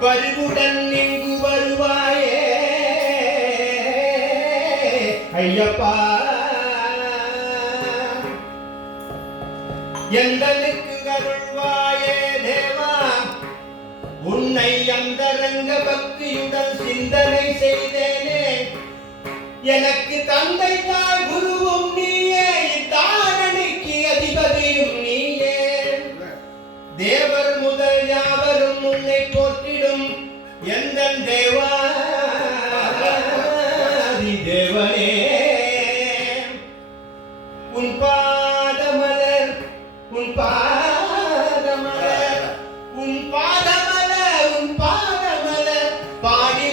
பரிவுடன் இங்கு வருவாயே ஐயப்பா, எங்களுக்கு அருள்வாயே தேவா. உன்னை அந்தரங்க பக்தியுடன் சிந்தனை செய்தேனே, எனக்கு தந்தை தாய் குருவும் நீயே, இத்தாரணிக்கு அதிபதியும் நீயே. தேவர் முதல் யாவரும் உன்னை போற்றிடும் எந்தன் தேவாதி தேவனே. உன் பாதமலர், உன் பாதமலர், உன் பாதமலர், உன் பாதமலர் பாடி